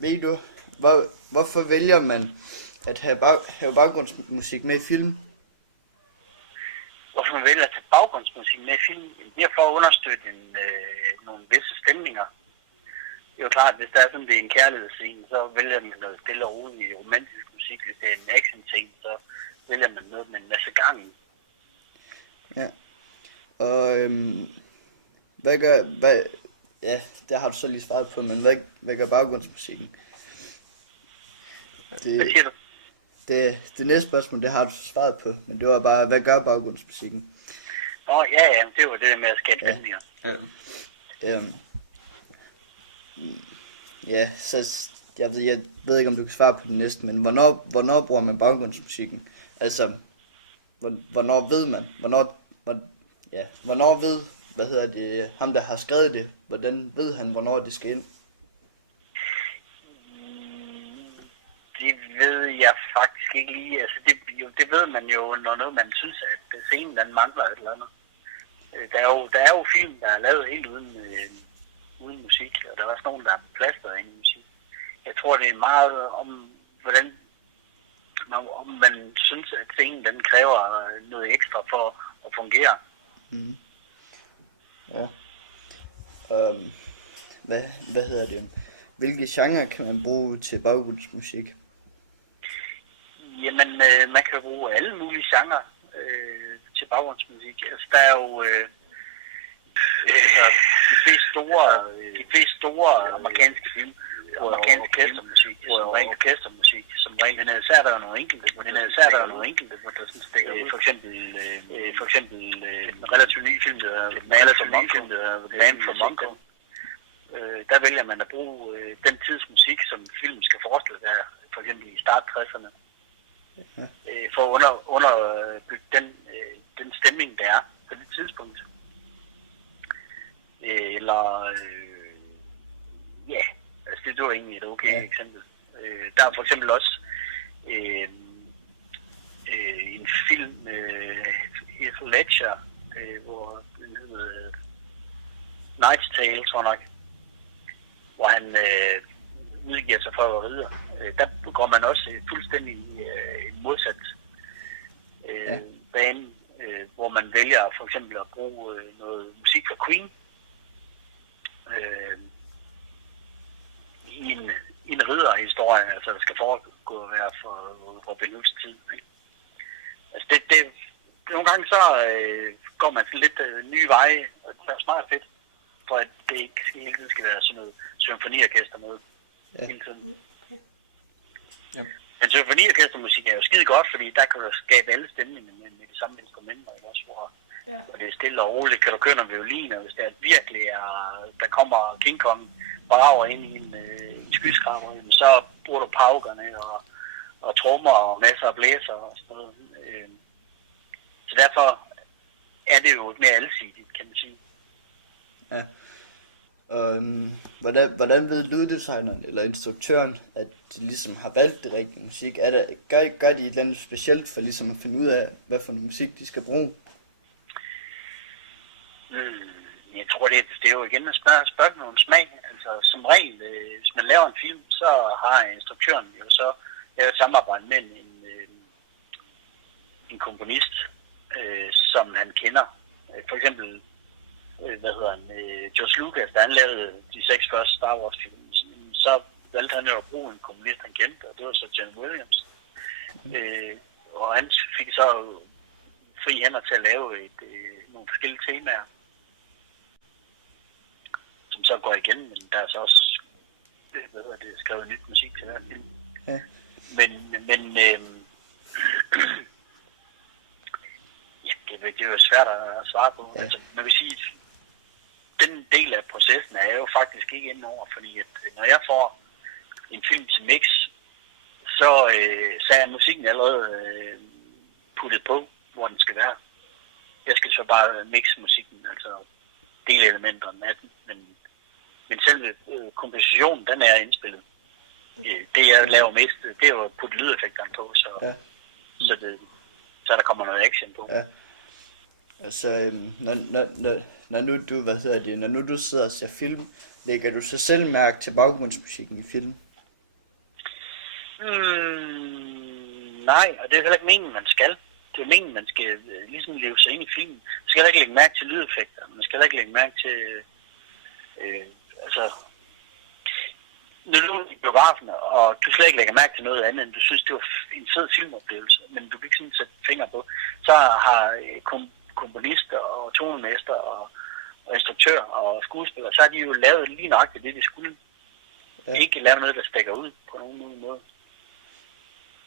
Ved du, hvorfor vælger man at have baggrundsmusik med i film? Hvorfor man vælger at tage baggrundsmusik med i film? Det er for at understøtte nogle visse stemninger. Det er jo klart, at hvis der er sådan, det er en kærlighedsscene, så vælger man noget stille og roligt romantisk musik. Hvis det er en action-scene, så vælger man noget med en masse gang. Ja. Og ja, det har du så lige svaret på, men hvad gør baggrundsmusikken? Hvad siger du? Det næste spørgsmål, det har du svaret på, men det var bare, hvad gør baggrundsmusikken? Ja, det var det der med at skabe stemninger. Ja, så jeg ved ikke, om du kan svare på det næste, men hvornår bruger man baggrundsmusikken? Altså, hvornår ved man? Hvornår ved, ham der har skrevet det, hvordan ved han, hvornår det skal ind? Det ved jeg faktisk ikke lige. Altså, det ved man jo, når noget man synes, at scenen den mangler et eller andet. Der er jo film, der er lavet helt uden musik, og der er også nogen, der er plastret ind i musik. Jeg tror, det er meget om, om man synes, at scenen den kræver noget ekstra for at fungere. Mm. Ja. Hvilke genre kan man bruge til baggrundsmusik? Jamen, man kan bruge alle mulige genrer til baggrundsmusik. Altså, der er jo de fleste store amerikanske film, amerikansk orkestermusik, som rent men så er der jo nogle enkelte, hvor der sådan stikker ud. For eksempel en relativt ny film, der hedder The Man from U.N.C.L.E. Der vælger man at bruge den tids musik, som filmen skal forestille være, for eksempel i start 60'erne. For at underbygge den stemning, der er på det tidspunkt. Det var egentlig et okay eksempel. Der er for eksempel også en film med Heath Ledger, hvor den hedder Knight's Tale, tror jeg nok, hvor han udgiver sig for at være ridder. Der går man også fuldstændig en modsat bane, hvor man vælger for eksempel at bruge noget musik fra Queen i en ridderhistorie, altså der skal foregå at være for Robin Hoods tid. Ikke? Altså nogle gange så går man sådan lidt nye veje, og det er smart fedt, for at det ikke hele tiden skal være sådan noget symfoniorkester med hele tiden. Ja. Men symfoniorkestermusik er jo skide godt, fordi der kan du skabe alle stemninger med de samme instrumenter, også, hvor det er stille og roligt. Kan du køre nogle violiner, hvis det er virkelig der kommer King Kong brager ind i en skyskraber, så bruger du paukerne og trommer og masser af blæser og sådan noget. Så derfor er det jo mere alsidigt, kan man sige. Ja. Hvordan ved lyddesigneren eller instruktøren, at de ligesom har valgt det rigtige musik? Gør de et eller andet specielt for ligesom at finde ud af, hvad for noget musik de skal bruge? Jeg tror, det er jo igen et spørgsmål om smag. Altså, som regel, hvis man laver en film, så har instruktøren jo så lavet et samarbejde med en komponist, som han kender. For eksempel, George Lucas, da han lavede de 6 første Star Wars film, så valgte han jo at bruge en komponist, han kendte, og det var så John Williams. Og han fik så fri hænder til at lave nogle forskellige temaer, som så går igen, men der er så også skrevet nyt musik til hver film. Ja. Men det er jo svært at svare på. Ja. Altså, man vil sige, den del af processen er jeg jo faktisk ikke inde over, fordi at når jeg får en film til mix, så er musikken allerede puttet på, hvor den skal være. Jeg skal så bare mixe musikken, altså delelementerne af den, men selve kompositionen, den er indspillet. Det jeg laver mest, det er jo at putte lydeffekterne på, så der kommer noget action på. Ja. Altså, når nu du sidder og ser film, lægger du så selv mærke til baggrundsmusikken i film? Nej, og det er heller ikke meningen, man skal. Det er meningen, man skal ligesom leve sig ind i filmen. Man skal heller ikke lægge mærke til lydeffekter. Man skal heller ikke lægge mærke til... når du er i biografen, og du slet ikke lægger mærke til noget andet, end du synes, det var en fed filmoplevelse, men du kan ikke sådan sætte fingre på, så har komponister og tonemester og instruktør og skuespillere, så har de jo lavet lige nøjagtigt det, de skulle. Ja. Ikke lave noget, der stikker ud på nogen måde.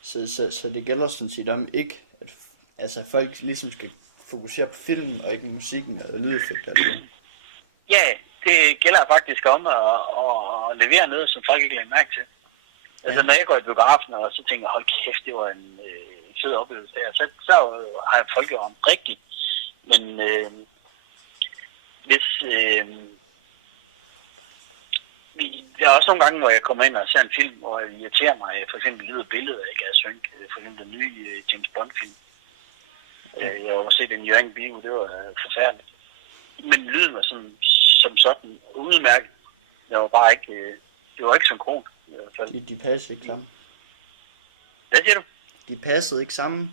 Så det gælder sådan set om ikke, at folk ligesom skal fokusere på filmen og ikke musikken og lydeffekter. Ja, det gælder faktisk om at levere noget, som folk ikke lægger mærke til. Ja. Altså når jeg går i biografen, og så tænker jeg, hold kæft, det var en fed oplevelse der, så har jeg folk jo om rigtigt. Men hvis... der er også nogle gange, hvor jeg kommer ind og ser en film, hvor jeg irriterer mig, for eksempel lyd og billeder, jeg kan synke, for eksempel den nye James Bond-film. Jeg har set en Jørgen Bio, det var forfærdeligt. Men lyden var som sådan udmærket. Det var bare ikke, det var ikke synkron i hvert fald. De passede ikke sammen. Hvad siger du? De passede ikke sammen.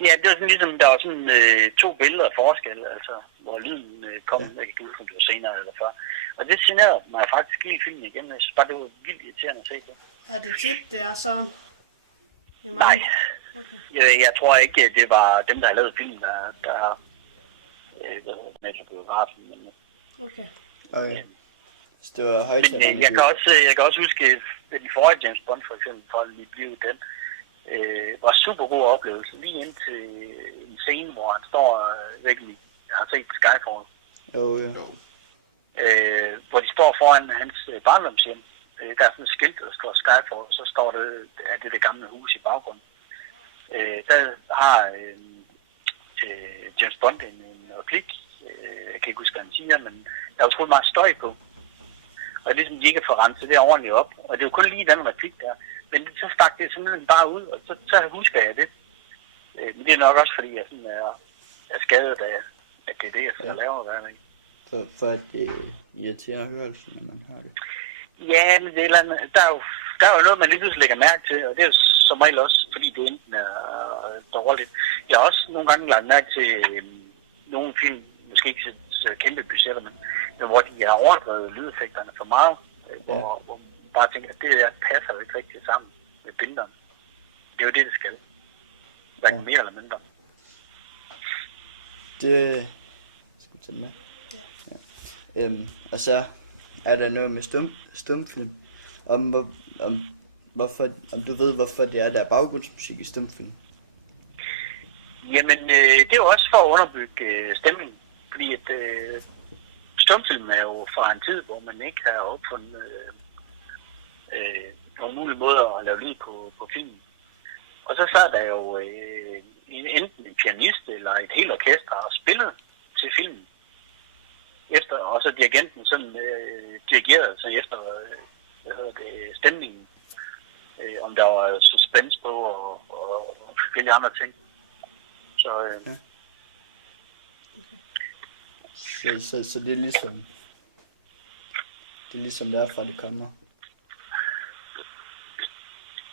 Ja, det var sådan ligesom, der var sådan to billeder af forskel, altså, hvor lyden kom, jeg kan huske, om det var senere eller før. Og det generede mig faktisk hele filmen igen. Jeg synes bare, det var vildt irriterende at se det. Er det tit, det er så? Nej. Jeg tror ikke, det var dem, der har lavet filmen, der har med på biografen. Men, okay. Så det var højt. Men jeg kan også huske, at de forrige James Bond for eksempel, for at lige blive den, var super god oplevelse. Lige indtil en scene, hvor han står virkelig, jeg har set Skyfall. Jo. Hvor de står foran hans barndomshjem. Der er sådan et skilt, der står Skyfall, så står det gamle hus i baggrunden. Der har James Bond en replik. Jeg kan ikke huske, hvad han siger, men der er utroligt meget støj på. Og ligesom de ikke får renset det ordentligt op. Og det er jo kun lige den replik der. Men så stak det simpelthen bare ud, og så husker jeg det. Men det er nok også, fordi jeg sådan er skadet af, at det er det, jeg skal lave hver dag. For at det irriterer hørelsen, når man hører det. Ja, men det er der er jo noget, man lige pludselig lægger mærke til, og det er jo som regel også, fordi det enten er dårligt. Jeg har også nogle gange lagt mærke til nogle film, måske ikke så kæmpe budgetter, men hvor de har overdrevet lydeffekterne for meget, hvor man bare tænker, at det der passer jo ikke rigtig sammen med billederne. Det er jo det skal. Hverken mere eller mindre. Det skal vi tage med. Ja. Og så er der noget med stumfilm. Om du ved, hvorfor det er, der er baggrundsmusik i stumfilm? Jamen, det er jo også for at underbygge stemningen. Fordi at stumfilm er jo fra en tid, hvor man ikke har opfundet nogle mulige måder at lave lyd på filmen. Og så sad der jo enten en pianist eller et helt orkester og spillede til filmen. Efter, og så dirigenten sådan dirigerede så efter stemningen. Om der var suspense på og forskellige andre ting. Så Så det er ligesom derfra det kommer.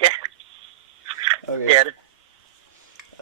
Ja. Okay. Det er det.